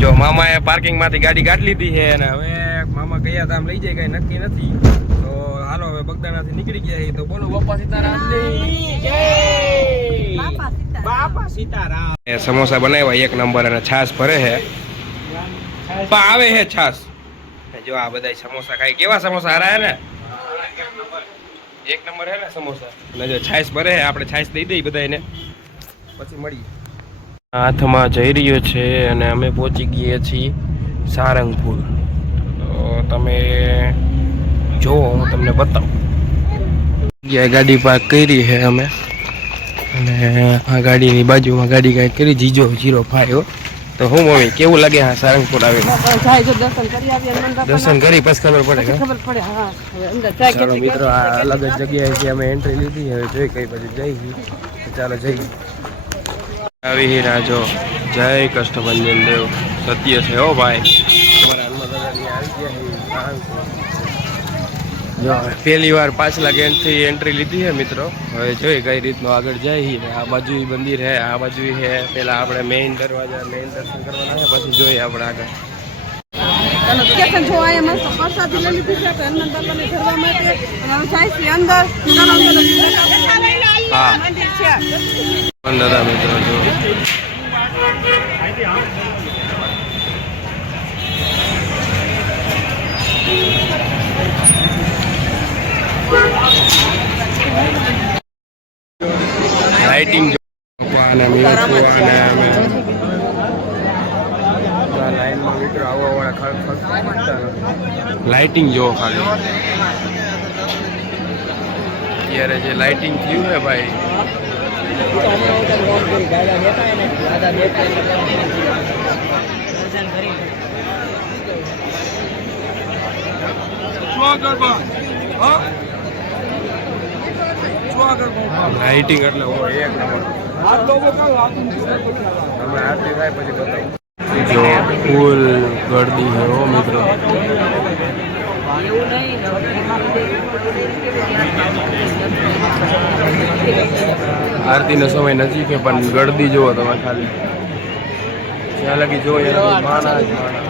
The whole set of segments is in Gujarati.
જો મામાએ પાર્કિંગમાંથી ગાડી કાઢી લીધી છે અને હવે મામા ગયા તા આમ લઈ જાય કઈ નક્કી નથી. તો હાલો હવે બગદાણાથી નીકળી ગયા છે. તો બોલો બાપા સીતારામની જય. બાપા સીતારામ. સમોસા બનાવ્યા એક નંબર અને છાશ ભરે છે. આવે છે છાશ. જો આ બધા સમોસા ખાઈ કેવા સમોસા હારા ને એક નંબર હે ને સમોસા. અને જો છાશ ભરે છે આપણે છાશ દઈ દઈ બધાને પછી મળીએ. હાથમાં જઈ રહ્યો છે અને અમે પહોંચી ગયા છીએ સારંગપુર. તો તમે જો હું તમને બતાવું. ગાડી પાર્ક કરી છે અમે અને આ ગાડીની બાજુમાં ગાડી કાંઈક કરી જીજો 05. તો હું મમ્મી કેવું લાગે હા સારંગપુર આવીને? દર્શન કરી પછી ખબર પડે. ચાલો મિત્રો આ અલગ જ જગ્યાએ અમે એન્ટ્રી લીધી હવે જોઈ કઈ બાજુ જઈ. ચાલો જઈએ. આવી રાજો જય કષ્ટભંજન દેવ સત્ય છે હો ભાઈ. જો પહેલી વાર પાછલા ગેટથી એન્ટ્રી લીધી છે મિત્રો. હવે જોઈ કઈ રીતનું આગળ જાય. આ બાજુ મંદિર છે આ બાજુ છે. પેલા આપણે મેઇન દરવાજા મેઇન દર્શન કરવાના છે પછી જોઈએ આપણે આગળ. હા દાદા મિત્રો જો લાઇટિંગ લાઈનમાં મિત્રો આવવા વાળા લાઇટિંગ જોવો ખાલી. અત્યારે જે લાઇટિંગ થયું ને ભાઈ લાઇટિંગ એટલે એક નંબર. તમે આરતી થાય પછી બતાવો. જો ફૂલ ગળદી છે હો મિત્રો. આરતીનો સમય નજીક છે પણ ગળદી જુઓ તમે ખાલી. જ્યાં લગી જો માણા જ માણા.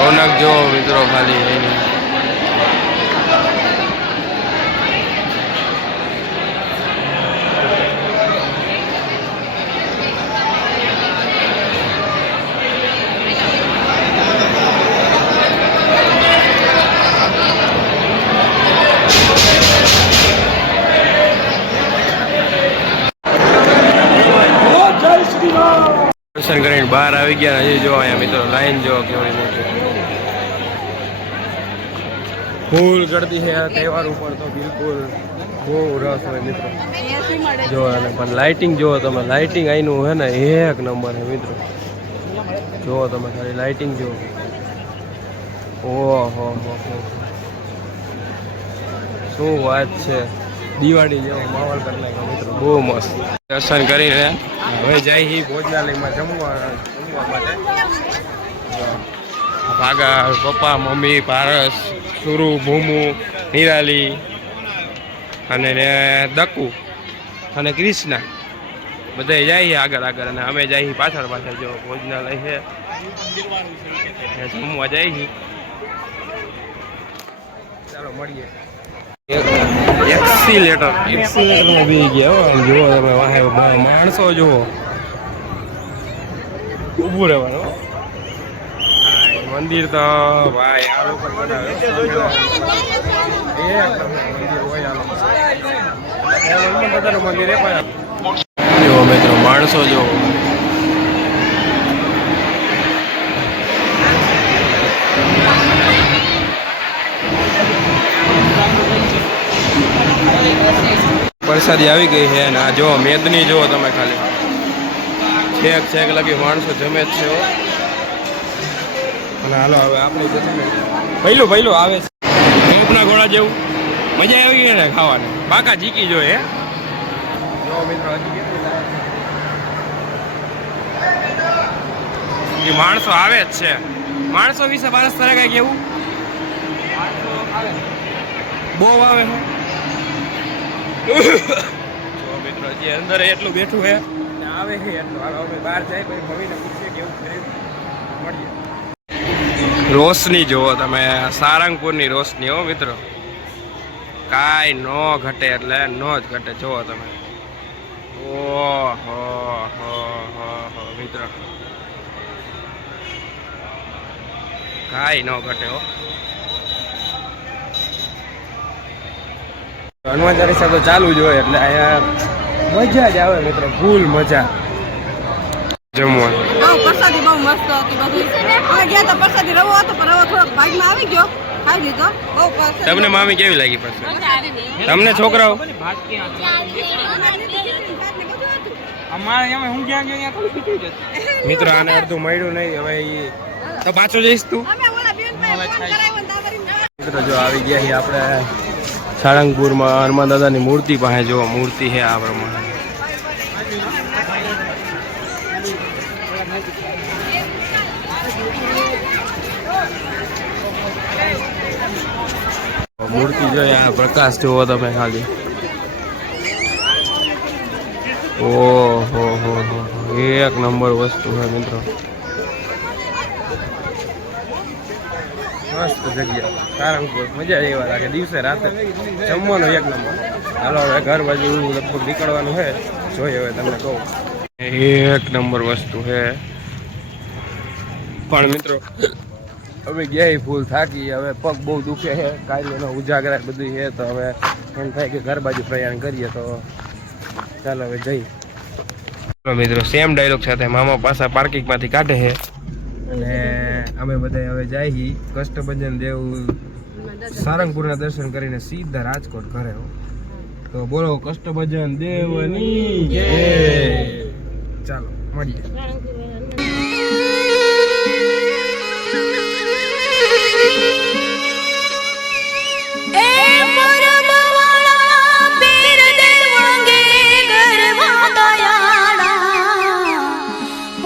રોનક જો મિત્રો ખાલી એની. દર્શન કરીને બહાર આવી ગયા. હજી જો અહીંયા મિત્રો લાઈન જો કેવડી મોટી ફૂલ ગળદી છે. તહેવાર ઉપર તો બિલકુલ બહુ રસ હોય મિત્રો. જો પણ લાઇટિંગ જુઓ તમે. લાઇટિંગ અહીંનું છે ને એક નંબર છે મિત્રો. જુઓ તમે ખાલી લાઇટિંગ જુઓ. ઓહો શું વાત છે. દિવાળી જેવો માહોલ કરી નાખ્યો મિત્રો. બહુ મસ્ત. દર્શન કરીને હવે જાય ભોજનાલયમાં જમવા માટે. ભાગા પપ્પા મમ્મી પારસ સુરુ ભૂમુ નિરાલી અને દકુ અને ક્રિષ્ના બધા જાય આગળ આગળ અને અમે જાય પાછળ પાછળ. જો ભોજનાલય છે જમવા જાય. ચાલો મળીએ. એક્સિલેટરમાં બી ગયા. જુઓ તમે વાહે માણસો જુઓ. ઊભું રહેવાનું. મંદિર તો ભાઈ આ લોકો બનાવે. મંદિર જો મિત્રો માણસો જો. પ્રસાદી આવી ગઈ છે અને આ જો મેદની જુઓ તમે ખાલી છેક છેક લગી માણસો જમે જ છે હો. અને હાલો હવે આપણે પહેલું પહેલું આવે છે ટોપના ઘોડા જેવું મજા આવી ગઈ ને ખાવાની પાકા જીકી જોઈએ જો મિત્રો હજી માણસો આવે જ છે. માણસો વિશે બારસ તારે કઈ કેવું બહુ આવે છે જો મિત્રો હજી અંદર એટલું બેઠું છે આવે છે એટલું હવે બહાર જાય પછી ભવીને પૂછીએ કેવું મળીએ. રોશની જુઓ તમે સારંગપુરની રોશની હો મિત્રો કાંઈ નો ઘટે એટલે નો જ ઘટે જુઓ તમે. ઓહો હો હો મિત્રો કાંઈ નો ઘટે હો. હનુમાન ચાલીસા તો ચાલુ જ હોય એટલે અહીંયા મજા જ આવે મિત્રો ફૂલ મજા જમવાનું. પ્રસાદી બહુ મસ્ત હતી બધી. અમે ગયા તો પ્રસાદી રવો હતો પણ રવો થોડોક ભાગમાં આવી ગયો ખાઈ લીધો. બહુ પ્રસાદી. તમને મામી કેવી લાગી પછી તમને છોકરાઓ મિત્રો આને અડધું મળ્યું નહીં હવે તો પાછો જઈશ તું મિત્રો. જો આવી ગયા છીએ આપણે સાળંગપુરમાં હનુમાન દાદાની મૂર્તિ પાસે. જો મૂર્તિ છે આ પ્રમાણે મૂર્તિ જોઈએ આ પ્રકાશ જોવો તમે ખાલી. ઓહો હો એક નંબર વસ્તુ છે મિત્રો મસ્ત જગ્યા સારંગપુર મજા એવા લાગે દિવસે રાતે જમવાનું એક નંબર. હાલો હવે ઘર બાજુ લગભગ નીકળવાનું છે જોઈએ હવે તમને કહું એક નંબર વસ્તુ છે. પણ મિત્રો હવે ગયા ફૂલ થાકી હવે પગ બહુ દુખે છે કાર્યનો ઉજાગરા બધું છે તો હવે એમ થાય કે ઘર બાજુ પ્રયાણ કરીએ તો ચાલો હવે જઈ. મિત્રો સેમ ડાયલોગ સાથે મામા પાછા પાર્કિંગમાંથી કાઢે છે અને અમે બધા હવે જાય કષ્ટભંજન દેવ સારંગપુરના દર્શન કરીને સીધા રાજકોટ ઘરે. તો બોલો કષ્ટભંજન દેવની જય. ચાલો મળીએ.